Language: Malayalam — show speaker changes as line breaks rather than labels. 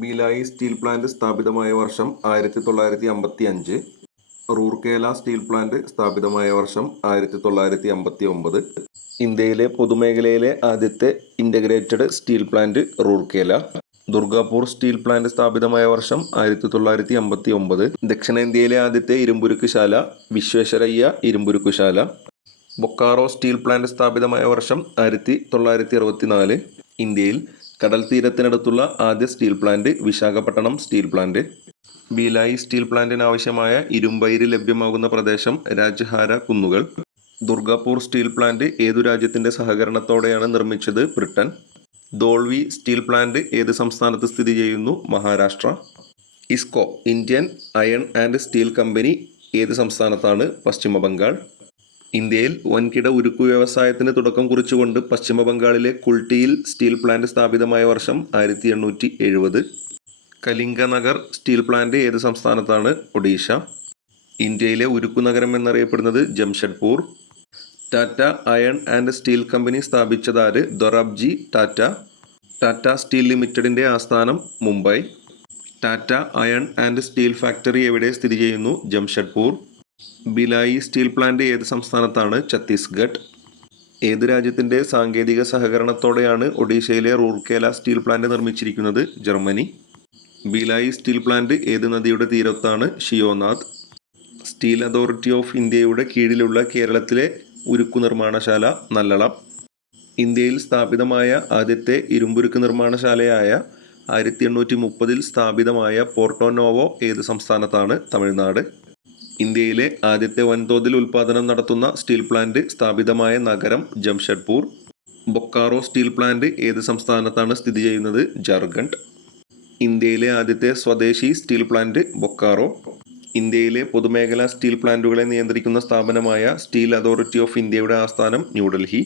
ഭിലായി സ്റ്റീൽ പ്ലാന്റ് സ്ഥാപിതമായ വർഷം ആയിരത്തി തൊള്ളായിരത്തി അമ്പത്തി അഞ്ച് റൂർക്കേല സ്റ്റീൽ പ്ലാന്റ് സ്ഥാപിതമായ വർഷം ആയിരത്തി തൊള്ളായിരത്തി അമ്പത്തി ഒമ്പത് ഇന്ത്യയിലെ പൊതുമേഖലയിലെ ആദ്യത്തെ integrated steel plant Rourkela. Durgapur steel plant സ്ഥാപിതമായ വർഷം ആയിരത്തി തൊള്ളായിരത്തി അമ്പത്തി ഒമ്പത് ദക്ഷിണേന്ത്യയിലെ ആദ്യത്തെ ഇരുമ്പുരുക്കുശാല വിശ്വേശ്വരയ്യ ഇരുമ്പുരുക്കുശാല. ബൊക്കാറോ സ്റ്റീൽ പ്ലാന്റ് സ്ഥാപിതമായ വർഷം ആയിരത്തി തൊള്ളായിരത്തി അറുപത്തിനാല് ഇന്ത്യയിൽ കടൽ തീരത്തിനടുത്തുള്ള ആദ്യ steel plant Visakhapatnam steel plant. Bhilai steel പ്ലാന്റിന് ആവശ്യമായ ഇരുമ്പയിര് ലഭ്യമാകുന്ന പ്രദേശം രാജഹാര കുന്നുകൾ. ദുർഗാപൂർ സ്റ്റീൽ പ്ലാന്റ് ഏതു രാജ്യത്തിന്റെ സഹകരണത്തോടെയാണ് നിർമ്മിച്ചത് ബ്രിട്ടൻ. ദോൾവി സ്റ്റീൽ പ്ലാന്റ് ഏത് സംസ്ഥാനത്ത് സ്ഥിതി ചെയ്യുന്നു Maharashtra. IISCO Indian iron and steel company ഏത് സംസ്ഥാനത്താണ്? പശ്ചിമ ബംഗാൾ ഇന്ത്യയിൽ വൻകിട ഉരുക്കു വ്യവസായത്തിന് തുടക്കം കുറിച്ചുകൊണ്ട് പശ്ചിമ ബംഗാളിലെ കുൾട്ടിയിൽ സ്റ്റീൽ പ്ലാന്റ് സ്ഥാപിതമായ വർഷം ആയിരത്തി എണ്ണൂറ്റി എഴുപത്. കലിംഗനഗർ സ്റ്റീൽ പ്ലാന്റ് ഏത് സംസ്ഥാനത്താണ്? ഒഡീഷ. ഇന്ത്യയിലെ ഉരുക്കു നഗരം എന്നറിയപ്പെടുന്നത് Jamshedpur. Tata iron and steel company സ്ഥാപിച്ചതാര്? Dorabji Tata. Tata steel ലിമിറ്റഡിന്റെ ആസ്ഥാനം Mumbai. Tata iron and steel factory എവിടെ സ്ഥിതി ചെയ്യുന്നു? ജംഷഡ്പൂർ. ബിലായി സ്റ്റീൽ പ്ലാന്റ് ഏത് സംസ്ഥാനത്താണ്? ഛത്തീസ്ഗഡ്. ഏത് രാജ്യത്തിന്റെ സാങ്കേതിക സഹകരണത്തോടെയാണ് ഒഡീഷയിലെ റൂർക്കേല സ്റ്റീൽ പ്ലാന്റ് നിർമ്മിച്ചിരിക്കുന്നത്? ജർമ്മനി. ബിലായി സ്റ്റീൽ പ്ലാന്റ് ഏത് നദിയുടെ തീരത്താണ്? ഷിയോനാഥ് സ്റ്റീൽ അതോറിറ്റി ഓഫ് ഇന്ത്യയുടെ കീഴിലുള്ള കേരളത്തിലെ ഉരുക്കു നിർമ്മാണശാല നല്ലളം. ഇന്ത്യയിൽ സ്ഥാപിതമായ ആദ്യത്തെ ഇരുമ്പുരുക്ക് നിർമ്മാണശാലയായ ആയിരത്തി എണ്ണൂറ്റി മുപ്പതിൽ സ്ഥാപിതമായ പോർട്ടോനോവോ ഏത് സംസ്ഥാനത്താണ്? തമിഴ്നാട്. ഇന്ത്യയിലെ ആദ്യത്തെ വൻതോതിൽ ഉൽപ്പാദനം നടത്തുന്ന സ്റ്റീൽ പ്ലാന്റ് സ്ഥാപിതമായ നഗരം ജംഷഡ്പൂർ. ബൊക്കാറോ സ്റ്റീൽ പ്ലാന്റ് ഏത് സംസ്ഥാനത്താണ് സ്ഥിതി ചെയ്യുന്നത്? ജാർഖണ്ഡ്. ഇന്ത്യയിലെ ആദ്യത്തെ സ്വദേശി സ്റ്റീൽ പ്ലാന്റ് ബൊക്കാറോ. ഇന്ത്യയിലെ പൊതുമേഖലാ സ്റ്റീൽ പ്ലാന്റുകളെ നിയന്ത്രിക്കുന്ന സ്ഥാപനമായ സ്റ്റീൽ അതോറിറ്റി ഓഫ് ഇന്ത്യയുടെ ആസ്ഥാനം ന്യൂഡൽഹി.